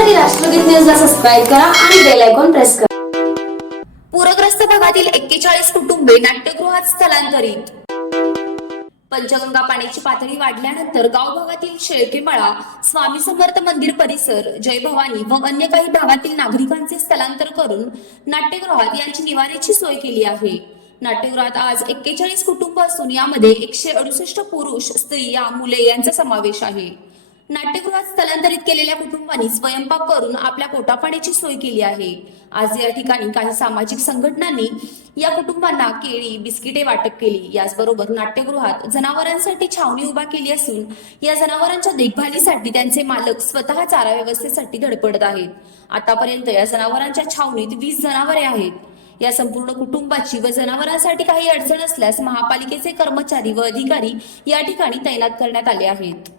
बातम्यांसाठी राष्ट्रगीत न्यूजला सबस्क्राईब करा आणि बेल आयकॉन प्रेस करा. पूरग्रस्त भागातील एक्केचाळीस कुटुंबे नाट्यगृहात स्थलांतरित. पंचगंगा पाण्याची पातळी वाढल्यानंतर गाव भागातील शेळकेमळा स्वामी समर्थ मंदिर परिसर जय भवानी व अन्य काही भागातील नागरिकांचे स्थलांतर करून नाट्यगृहात यांची निवाऱ्याची सोय केली आहे. नाट्यगृहात आज एक्केचाळीस कुटुंब असून यामध्ये एकशे अडुसष्ट पुरुष स्त्रिया मुले यांचा समावेश आहे. नाट्यगृहात स्थलांतरित केलेल्या कुटुंबांनी स्वयंपाक करून आपल्या पोटापाण्याची सोय केली आहे. आज या ठिकाणी काही सामाजिक संघटनांनी या कुटुंबांना केळी बिस्किटे वाटप केली. याचबरोबर नाट्यगृहात जनावरांसाठी छावणी उभा केली असून या जनावरांच्या देखभालीसाठी त्यांचे मालक स्वतः चारा व्यवस्थेसाठी धडपडत आहेत. आतापर्यंत या जनावरांच्या छावणीत वीस जनावरे आहेत. या संपूर्ण कुटुंबाची व जनावरांसाठी काही अडचण असल्यास महापालिकेचे कर्मचारी व अधिकारी या ठिकाणी तैनात करण्यात आले आहेत.